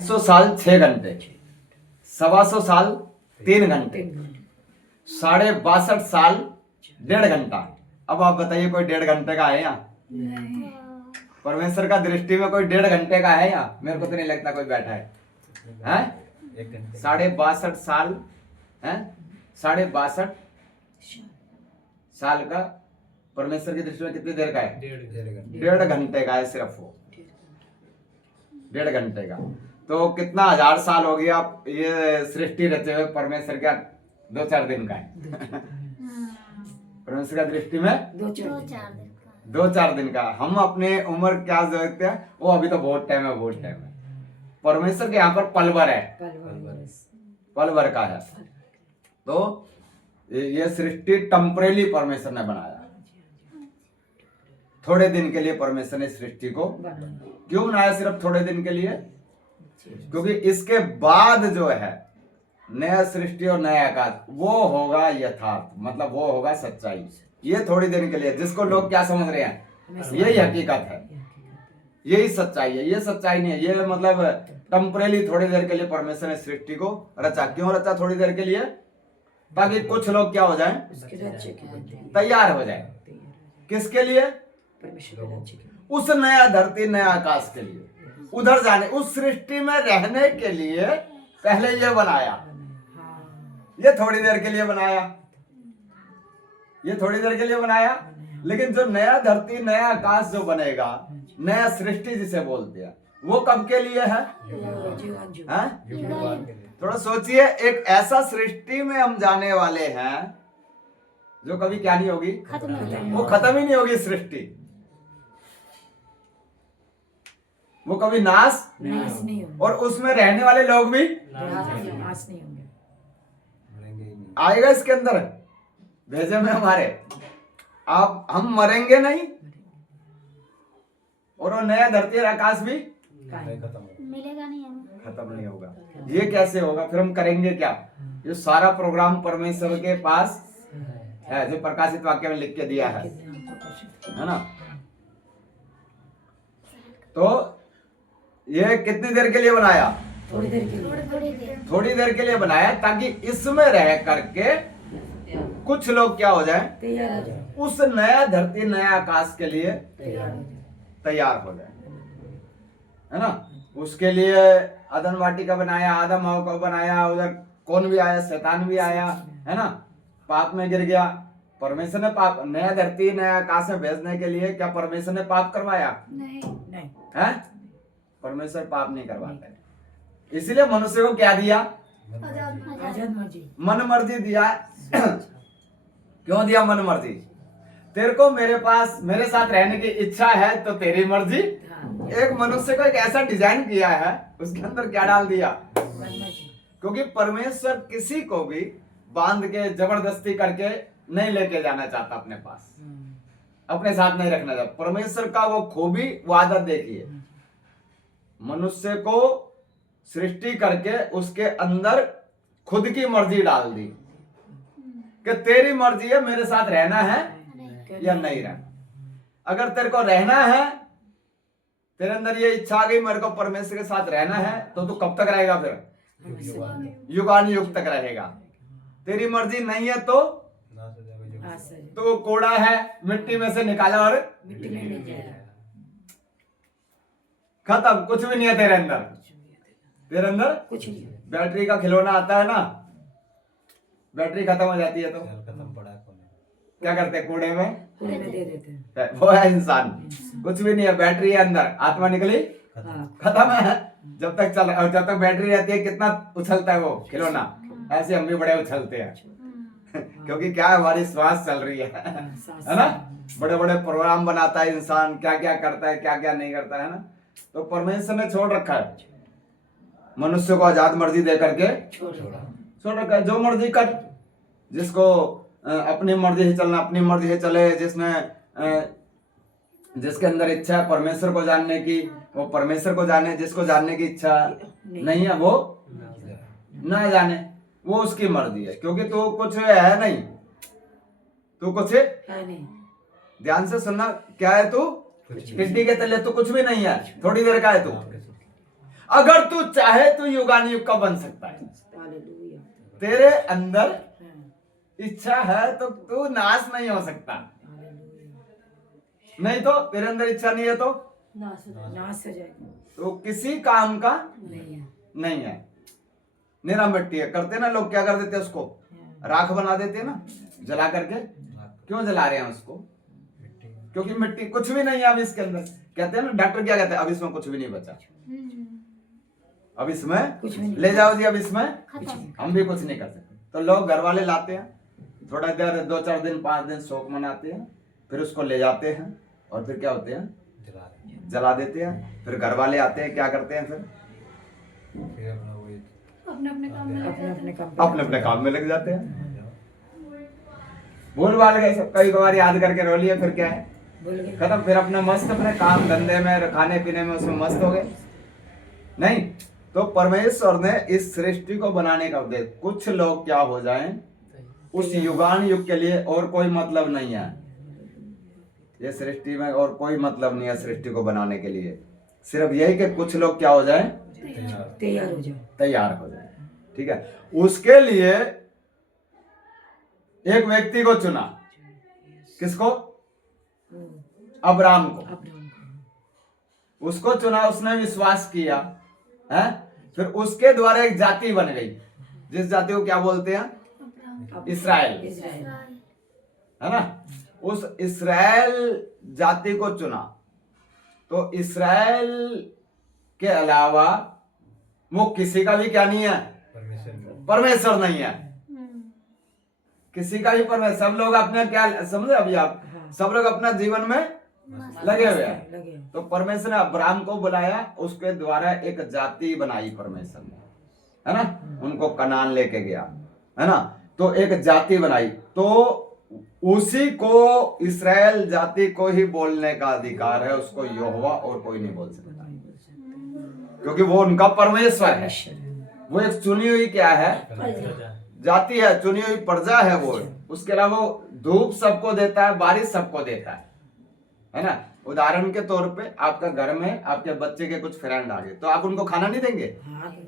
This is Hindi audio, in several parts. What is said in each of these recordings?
100 साल 6 घंटे, 125 साल 3 घंटे, 62.5 साल 1.5 घंटा। अब आप बताइए कोई 1.5 घंटे का है यहाँ? परमेश्वर का दृष्टि में कोई 1.5 घंटे का है यहाँ? मेरे को तो नहीं लगता कोई बैठा है। 62.5 साल है, 62.5 साल का परमेश्वर की दृष्टि में कितनी देर का है? 1.5 घंटे का है सिर्फ वो, 1.5 घंटे का। तो कितना 1000 साल हो गया ये सृष्टि रचे हुए परमेश्वर का 2-4 दिन का है। परमेश्वर का दृष्टि में 2-4 दिन का। हम अपने उम्र क्या देखते हैं, वो अभी तो बहुत टाइम है, बहुत टाइम है। परमेश्वर के यहाँ पर पल भर है, पल भर का है। तो ये सृष्टि टेम्परेरी परमेश्वर ने बनाया, थोड़े दिन के लिए परमेश्वर ने सृष्टि को क्यों बनाया? सिर्फ थोड़े दिन के लिए, क्योंकि इसके बाद जो है नया सृष्टि और नया आकाश वो होगा यथार्थ, मतलब वो होगा सच्चाई। ये थोड़ी देर के लिए, जिसको लोग क्या समझ रहे हैं, यही हकीकत है, यही सच्चाई है। ये सच्चाई नहीं है, ये मतलब टेम्परेरी थोड़ी देर के लिए परमेश्वर ने सृष्टि को रचा। क्यों रचा थोड़ी देर के लिए? ताकि कुछ लोग क्या हो जाएं, तैयार हो जाएं। किसके लिए? उस नया धरती नया आकाश के लिए, उधर जाने, उस सृष्टि में रहने के लिए पहले ये बनाया। ये थोड़ी देर के लिए बनाया, ये थोड़ी देर के लिए बनाया। लेकिन जो नया धरती नया आकाश जो बनेगा, नया सृष्टि जिसे बोलते हैं, वो कब के लिए है? थोड़ा सोचिए, एक ऐसा सृष्टि में हम जाने वाले हैं जो कभी क्या नहीं होगी, वो खत्म ही नहीं होगी सृष्टि, वो कभी नाश नहीं होगी। और उसमें रहने वाले लोग भी नाश नहीं होंगे। आएगा इसके अंदर भेजे में हमारे, आप हम मरेंगे नहीं, और वो नया धरती और आकाश भी मिलेगा नहीं, खत्म नहीं होगा। ये कैसे होगा? फिर हम करेंगे क्या? ये सारा प्रोग्राम परमेश्वर के पास है, जो प्रकाशित वाक्य में लिख के दिया है ना। तो ये कितनी देर के लिए बनाया? थोड़ी देर के लिए, थोड़ी देर के लिए बनाया, ताकि इसमें रह करके कुछ लोग क्या हो जाए, उस नया धरती नया आकाश के लिए तैयार हो जाए, है ना। उसके लिए आदम वाटिका बनाया, आदम हव्वा को बनाया, उधर कौन भी आया, शैतान भी आया, है ना, पाप में गिर गया। परमेश्वर ने पाप, नया धरती नया आकाश में भेजने के लिए क्या परमेश्वर ने पाप करवाया? नहीं है, परमेश्वर पाप नहीं करवाता। इसलिए मनुष्य को क्या दिया? मन मर्जी दिया। क्यों दिया मन मर्जी? तेरे को मेरे पास मेरे साथ रहने की इच्छा है तो तेरी मर्जी। एक मनुष्य को एक ऐसा डिजाइन किया है, उसके अंदर क्या डाल दिया? क्योंकि परमेश्वर किसी को भी बांध के जबरदस्ती करके नहीं लेके जाना चाहता अपने पास, अपने साथ नहीं रखना चाहता। परमेश्वर का वो खूबी, वो आदत देखिए, मनुष्य को सृष्टि करके उसके अंदर खुद की मर्जी डाल दी कि तेरी मर्जी है, मेरे साथ रहना है या नहीं रहना। अगर तेरे को रहना है, तेरे अंदर ये इच्छा आ गई मेरे को परमेश्वर के साथ रहना है, तो तू कब तक रहेगा? फिर युगान युग तक रहेगा। तेरी मर्जी नहीं है तो कोड़ा है, मिट्टी में से निकाला और मिट्टी में ले जाएगा, खत्म, कुछ भी नहीं है तेरे अंदर। तेरे अंदर कुछ नहीं। बैटरी का खिलौना आता है ना, बैटरी खत्म हो जाती है तो क्या करते हैं? कूड़े में दे देते हैं। वो है इंसान, कुछ भी नहीं है, बैटरी है अंदर, आत्मा निकली खत्म है। जब तक चल, जब तक बैटरी रहती है कितना उछलता है वो खिलौना, ऐसे हम भी बड़े उछलते हैं। क्योंकि क्या है, हमारी श्वास चल रही है ना। बड़े बड़े प्रोग्राम बनाता है इंसान, क्या क्या करता है, क्या क्या नहीं करता है ना। तो परमेश्वर ने छोड़ रखा है मनुष्य को, आजाद मर्जी दे करके छोड़ रखा है। जो मर्जी कर, जिसको अपनी मर्जी से चलना अपनी मर्जी से चले, जिसके अंदर इच्छा है परमेश्वर को जानने की, वो परमेश्वर को जाने, जिसको जानने की इच्छा नहीं है वो ना जाने, वो उसकी मर्जी है। क्योंकि तू कुछ है नहीं, तू कुछ है नहीं। ध्यान से सुनना, क्या है तू? टिड्डी के तले तू कुछ भी नहीं है, थोड़ी देर का है तू। अगर तू चाहे तो युगानुयुग का बन सकता है। हालेलुया। तेरे अंदर हाँ, इच्छा है तो तू नाश नहीं हो सकता, हालेलुया। नहीं तो तेरे अंदर इच्छा नहीं है तो नाश हो जाएगा। तो किसी काम का नहीं है। नहीं है, निरा मिट्टी है। करते ना लोग, क्या कर देते हैं उसको, राख बना देते हैं ना जला करके। क्यों जला रहे हैं उसको? क्योंकि मिट्टी कुछ भी नहीं है अब इसके अंदर। कहते हैं ना डॉक्टर, क्या कहते हैं, अब इसमें कुछ भी नहीं बचा, अब इसमें कुछ भी नहीं। ले जाओ जी, अब इसमें खत्म। हम भी कुछ नहीं कर सकते। तो लोग घर वाले लाते हैं, थोड़ा देर 2-4 दिन 5 दिन शोक मनाते हैं, फिर उसको ले जाते हैं और फिर क्या होते हैं, जला देते हैं। फिर घर वाले आते हैं, क्या करते हैं, फिर अपने अपने काम में लग जाते हैं। अपने अपने काम में लग जाते हैं। भूल भाल गए सब, कई बार याद करके रो लिया, फिर क्या है, भूल गए। खत्म। फिर अपने मस्त अपने काम धंधे में, खाने पीने में, उसमें मस्त हो गए। नहीं तो परमेश्वर ने इस सृष्टि को बनाने का उद्देश्य, कुछ लोग क्या हो जाएं, उस युगान युग के लिए और कोई मतलब नहीं है ये सृष्टि में, और कोई मतलब नहीं है सृष्टि को बनाने के लिए। सिर्फ यही कि कुछ लोग क्या हो जाएं, तैयार हो जाओ। तैयार हो जाए। ठीक है, उसके लिए एक व्यक्ति को चुना। किसको? अब्राम को। उसको चुना, उसने विश्वास किया है, फिर उसके द्वारा एक जाति बन गई, जिस जाति को क्या बोलते हैं, इस्राएल, इस्राएल। है ना। उस इस्राएल जाति को चुना, तो इस्राएल के अलावा वो किसी का भी क्या नहीं है, परमेश्वर नहीं है, किसी का भी परमेश्वर। सब लोग अपने क्या समझे अभी आप, सब लोग अपना जीवन में लगे हुए हैं। लगे। तो परमेश्वर ने अब्राम को बुलाया, उसके द्वारा एक जाति बनाई परमेश्वर ने, है ना, उनको कनान लेके गया, है ना। तो एक जाति बनाई, तो उसी को, इस्राएल जाति को ही बोलने का अधिकार है, उसको यहोवा और कोई नहीं बोल सकता, क्योंकि वो उनका परमेश्वर है। वो एक चुनी हुई क्या है, जाति है, चुनी हुई प्रजा है वो। उसके अलावा वो धूप सबको देता है, बारिश सबको देता है ना। उदाहरण के तौर पे आपका घर में आपके बच्चे के कुछ फ्रेंड आ गए, तो आप उनको खाना नहीं देंगे,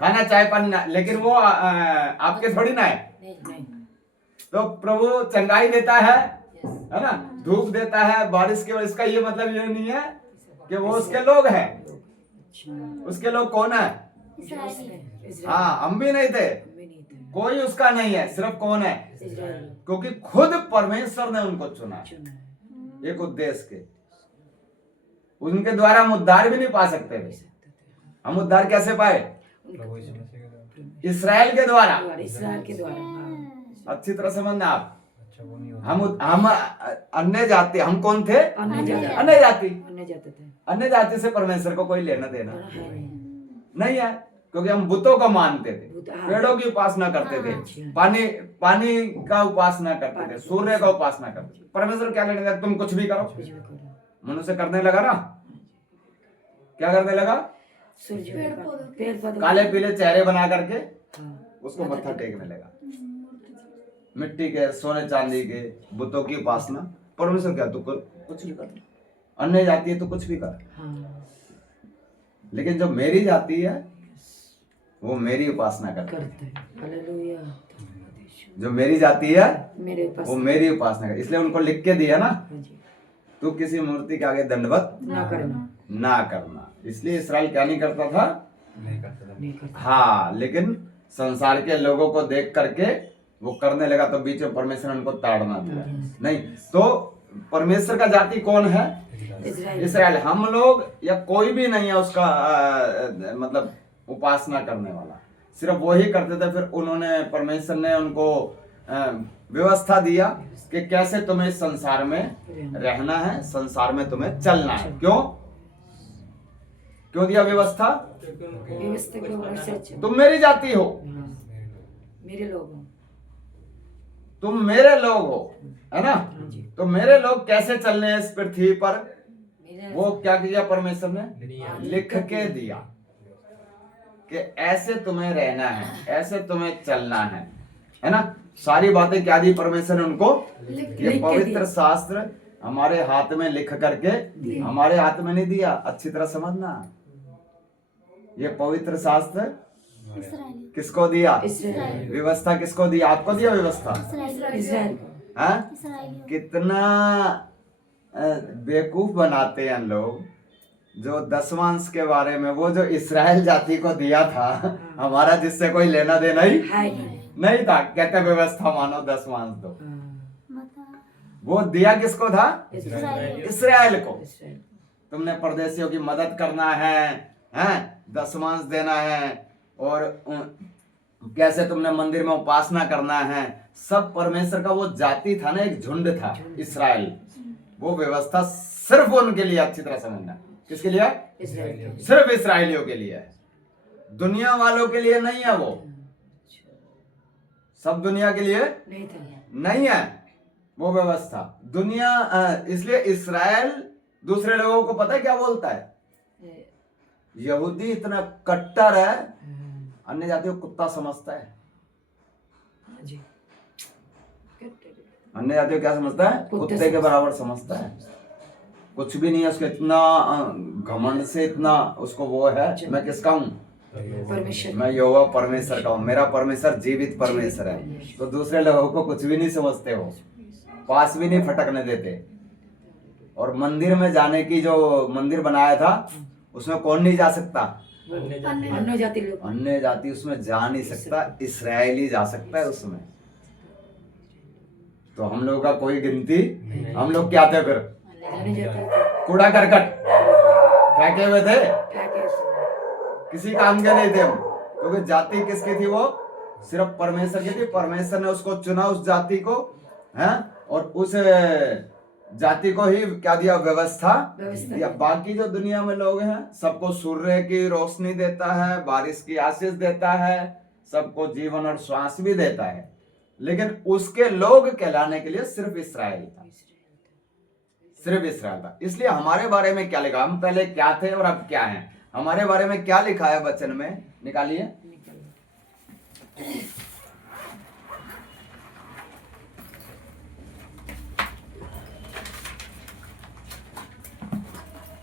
खाना चाय पानी ना, लेकिन वो आपके थोड़ी ना है। नहीं। तो प्रभु चंगाई देता है ना, धूप देता है, बारिश के, इसका ये मतलब ये नहीं है कि वो उसके लोग हैं। उसके लोग कौन है? हाँ, हम भी नहीं थे, कोई उसका नहीं है, सिर्फ कौन है, क्योंकि खुद परमेश्वर ने उनको चुना एक उद्देश्य के। उनके द्वारा हम उद्धार भी नहीं पा सकते थे। हम उद्धार कैसे पाए? इस्राएल के द्वारा। इस्राएल के द्वारा। अच्छी तरह समझना आप। हम अन्य जाति, हम कौन थे? अन्य जाति। अन्य जाति से परमेश्वर को कोई लेना देना नहीं है, क्योंकि हम बुतों को मानते थे, पेड़ों की उपासना करते थे, पानी का उपासना करते थे, सूर्य का उपासना करते थे। परमेश्वर क्या लेने देगा? तुम कुछ भी करो। मनुष्य करने लगा ना, क्या करने लगा? काले पीले चेहरे बना करके उसको मत्था टेकने लगा, मिट्टी के, सोने चांदी के बुतों की उपासना। परमेश्वर क्या, तू कुछ भी कर, अन्य जाति है तो कुछ भी कर, लेकिन जो मेरी जाति है वो मेरी उपासना करते हैं। जो मेरी जाति है वो मेरी उपासना कर, इसलिए उनको लिख के दिया ना, तू किसी मूर्ति के आगे दंडवत ना करना। इसलिए इस्राएल क्या नहीं करता था? नहीं करता था। हाँ, लेकिन संसार के लोगों को देख करके वो करने लगा, तो बीच में परमेश्वर ने उनको ताड़ना दिया। नहीं तो परमेश्वर का जाति कौन है? इस्राएल। हम लोग या कोई भी नहीं है उसका मतलब उपासना करने वाला, सिर्फ वही करते थे। फिर उन्होंने, परमेश्वर ने उनको व्यवस्था दिया कि कैसे तुम्हें इस संसार में रहना है, संसार में तुम्हें चलना है। क्यों दिया व्यवस्था? तुम मेरी जाति हो, मेरे लोग हो, तुम मेरे लोग हो, है ना। तो मेरे लोग कैसे चलने हैं इस पृथ्वी पर, वो क्या किया परमेश्वर ने? लिख के दिया कि ऐसे तुम्हें रहना है, ऐसे तुम्हें चलना है ना। सारी बातें क्या दी परमेश्वर ने उनको? ये पवित्र शास्त्र हमारे हाथ में लिख करके, हमारे हाथ में नहीं दिया। अच्छी तरह समझना, ये पवित्र शास्त्र इसराइली किसको दिया? इसराइल व्यवस्था किसको दिया? आपको दिया व्यवस्था? इसराइल को हाँ? इसराइली कितना बेवकूफ बनाते हैं लोग जो दसवांश के बारे में, वो जो इस्राएल जाति को दिया था, हमारा जिससे कोई लेना देना ही है नहीं। नहीं था। कहते व्यवस्था मानो, दसवांश दो। बता वो दिया किसको था? इसराइल इस्राएल को। इसराइल तुमने परदेशियों की मदद करना है, हैं? दसवांश देना है, और कैसे तुमने मंदिर में उपासना करना है, सब परमेश्वर का वो जाति था ना, एक झुंड था इस्राएल। वो व्यवस्था सिर्फ उनके लिए, अच्छी तरह समझना, किसके लिए? इसराइल सिर्फ इसराइलियों के लिए है, दुनिया वालों के लिए नहीं है। वो सब दुनिया के लिए नहीं था। नहीं है वो व्यवस्था। दुनिया इसलिए इस्राएल दूसरे लोगों को पता है क्या बोलता है? यहूदी इतना कट्टर है, अन्य जातियों को कुत्ता समझता है। जी अन्य जातियों क्या समझता है? कुत्ते के बराबर समझता है। कुछ भी नहीं है उसको, इतना घमंड से, इतना उसको वो है, मैं किसका हूँ? परमेश्वर मैं यहोवा परमेश्वर का हूँ, मेरा परमेश्वर जीवित परमेश्वर है। तो दूसरे लोगों को कुछ भी नहीं समझते हो, पास भी नहीं फटकने देते। और मंदिर में जाने की, जो मंदिर बनाया था उसमें कौन नहीं जा सकता? अन्य जाति लोग अन्य जाति उसमें जा नहीं सकता, इस्राएली जा सकता है उसमें। तो हम लोगों का कोई गिनती, हम लोग क्या थे फिर? अन्य जाति कूड़ा करकट फेंके हुए थे, फेंके किसी काम के नहीं थे हम। क्योंकि जाति किसकी थी? वो सिर्फ परमेश्वर की थी। परमेश्वर ने उसको चुना, उस जाति को, हैं? और उस जाति को ही क्या दिया? व्यवस्था दिया। बाकी जो दुनिया में लोग हैं, सबको सूर्य की रोशनी देता है, बारिश की आशीष देता है, सबको जीवन और श्वास भी देता है, लेकिन उसके लोग कहलाने के लिए सिर्फ इस्राएल था, सिर्फ इस्राएल था। इसलिए हमारे बारे में क्या लिखा? हम पहले क्या थे और अब क्या हैं? हमारे बारे में क्या लिखा है वचन में? निकालिए।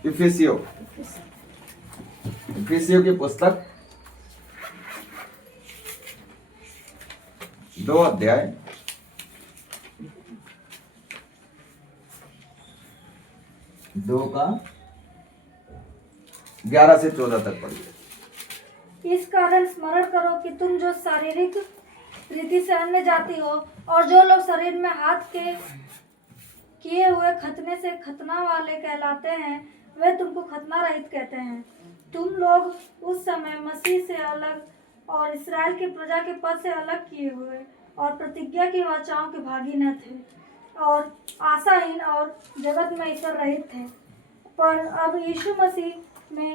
इफिसियों की पुस्तक 2 अध्याय 2 का 11 से 14 तक पढ़िए। इस कारण स्मरण करो कि तुम जो शारीरिक रीति से अन्य जाति हो और जो लोग शरीर में हाथ के किए हुए खतने से खतना वाले कहलाते हैं, वे तुमको खतना रहित कहते हैं। तुम लोग उस समय मसीह से अलग और इसराइल की प्रजा के पद से अलग किए हुए और प्रतिज्ञा की वाचाओं के भागी न थे, और आशाहीन और जगत में ईश्वर रहित थे। पर अब यीशु मसीह में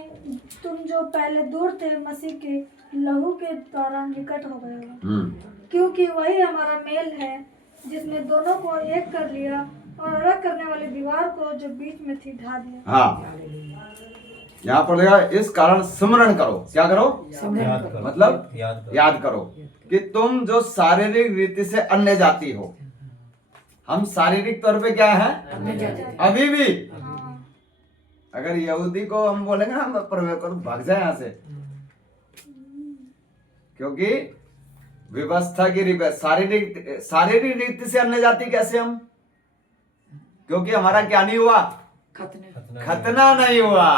तुम जो पहले दूर थे, मसीह के लहू के द्वारा निकट हो गए हो, क्योंकि वही हमारा मेल है जिसने दोनों को एक कर लिया और अलग करने वाली दीवार को जो बीच में थी ढा दिया। हाँ, यहाँ पर देखा, इस कारण स्मरण करो। क्या करो? मतलब याद करो कि तुम जो शारीरिक रीति से अन्य जाति हो। हम शारीरिक तौर पे क्या है? अभी भी। अगर यहूदी को हम बोलेंगे ना, हम परमेश्वर भाग जाए यहाँ से, क्योंकि व्यवस्था की शारीरिक रीति से अन्य जाति कैसे हम? क्योंकि हमारा क्या नहीं हुआ? खतना नहीं हुआ।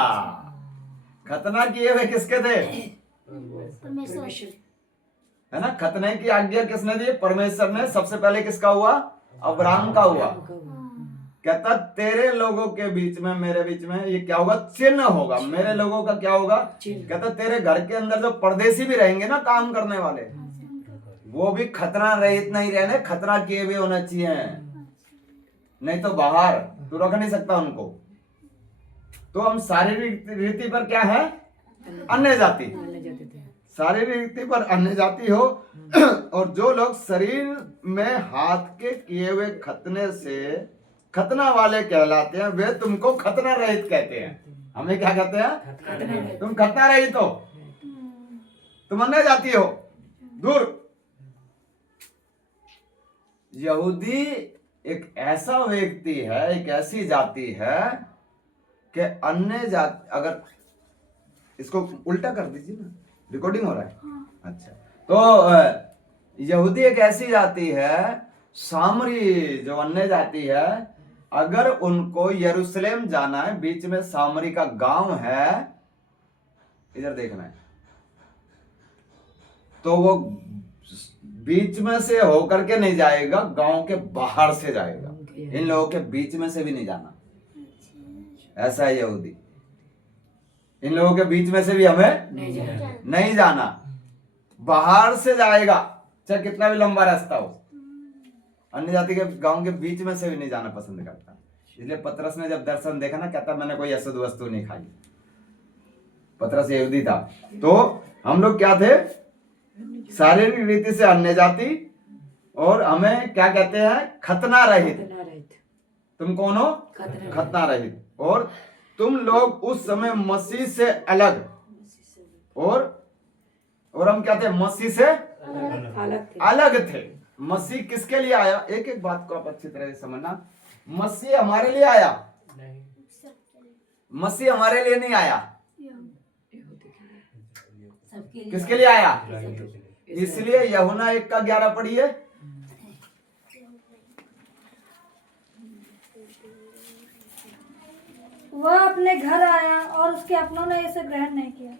खतना किए हुए किसके थे? है ना? खतने की आज्ञा किसने दी? परमेश्वर ने। सबसे पहले किसका हुआ? अब्राहम का हुआ। कहता तेरे लोगों के बीच में, मेरे बीच में ये क्या होगा? चिन्ह होगा। मेरे लोगों का क्या होगा? कहता तेरे घर के अंदर जो परदेसी भी रहेंगे ना, काम करने वाले, वो भी खतना रहित नहीं रहने, खतना किए हुए होना चाहिए, नहीं तो बाहर तू रख नहीं सकता उनको। तो हम शारीरिक रीति पर क्या है? अन्य जाति। शारीरिक रीति पर अन्य जाति हो। और जो लोग शरीर में हाथ के किए हुए खतने से खतना वाले कहलाते हैं, वे तुमको खतना रहित कहते हैं। हमें क्या कहते हैं? तुम खतना रहित हो, तुम अन्य जाति हो, दूर। यहूदी एक ऐसा व्यक्ति है, एक ऐसी जाति है कि अन्य जाति, अगर इसको उल्टा कर दीजिए ना, रिकॉर्डिंग हो रहा है। हाँ। अच्छा, तो यहूदी एक ऐसी जाति है, सामरी जो अन्य जाति है, अगर उनको यरूशलेम जाना है, बीच में सामरी का गांव है, इधर देखना है, तो वो बीच में से होकर के नहीं जाएगा, गांव के बाहर से जाएगा। इन लोगों के बीच में से भी नहीं जाना, ऐसा है यहूदी। इन लोगों के बीच में से भी हमें नहीं जाना, बाहर से जाएगा, चाहे कितना भी लंबा रास्ता हो। अन्य जाति के गांव के बीच में से भी नहीं जाना पसंद करता। इसलिए पतरस ने जब दर्शन देखा ना, कहता मैंने कोई अशुद्ध वस्तु नहीं खाई। पतरस यहूदी था। तो हम लोग क्या थे? शारीरिक रीति से अन्य जाति, और हमें क्या कहते हैं? खतना रहित। तुम कौन हो? खतना रहित। और तुम लोग उस समय मसीह से अलग, और हम क्या थे? मसीह से अलग थे। मसीह किसके लिए आया? एक एक बात को आप अच्छी तरह से समझना। मसीह हमारे लिए आया? मसीह हमारे लिए नहीं आया। किसके लिए आया? इसलिए यूहन्ना 1:11 पढ़िए। वह अपने घर आया और उसके अपनों ने इसे ग्रहण नहीं किया।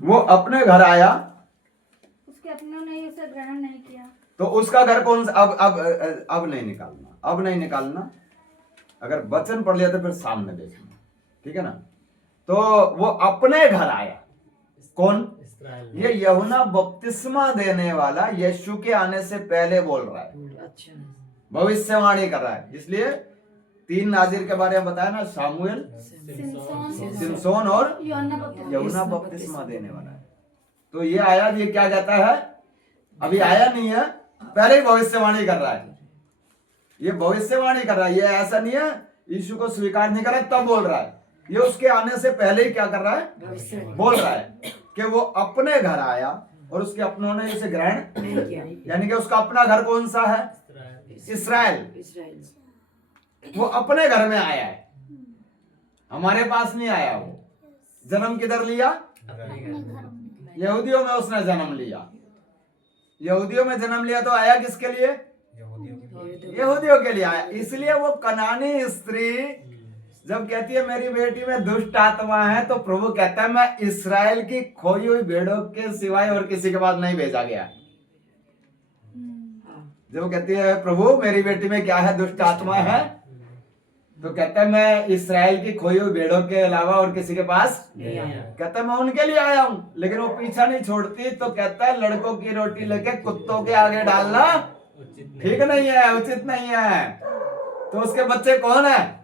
वो अपने घर आया, उसके अपनों ने इसे ग्रहण नहीं किया। तो उसका घर कौन सा? अब नहीं निकालना, अब नहीं निकालना। अगर वचन पढ़ लिया तो फिर सामने देखना, ठीक है ना? तो वो अपने घर आया। कौन? ये यूहन्ना बपतिस्मा देने वाला यीशु के आने से पहले बोल रहा है, भविष्यवाणी कर रहा है। इसलिए 3 नाज़ीर के बारे में बताया ना, सामुएल, सिमसोन और यूहन्ना बपतिस्मा देने वाला है। तो ये आया, ये क्या कहता है? अभी आया नहीं है, पहले ही भविष्यवाणी कर रहा है। ये भविष्यवाणी कर रहा है, ये ऐसा नहीं है यीशु को स्वीकार नहीं कर रहा तब बोल रहा है। ये उसके आने से पहले ही क्या कर रहा है? बोल रहा है कि वो अपने घर आया और उसके अपनों ने इसे ग्रहण नहीं किया। यानी कि उसका अपना घर कौन सा है? इस्राएल। वो अपने घर में आया है, हमारे पास नहीं आया। वो जन्म किधर लिया? यहूदियों में उसने जन्म लिया। यहूदियों में जन्म लिया तो आया किसके लिए? यहूदियों के लिए आया। इसलिए वो कनानी स्त्री जब कहती है मेरी बेटी में दुष्ट आत्मा है, तो प्रभु कहता है मैं इस्राएल की खोई हुई भेड़ों के सिवाय और किसी के पास नहीं भेजा गया। जब कहती है प्रभु मेरी बेटी में क्या है? दुष्ट आत्मा है, तो कहता है मैं इस्राएल की खोई हुई भेड़ों के अलावा और किसी के पास नहीं आया। कहता है मैं उनके लिए आया हूं। लेकिन वो पीछा नहीं छोड़ती, तो कहता है लड़कों की रोटी लेके कुत्तों के आगे डालना ठीक नहीं है, उचित नहीं है। तो उसके बच्चे कौन है?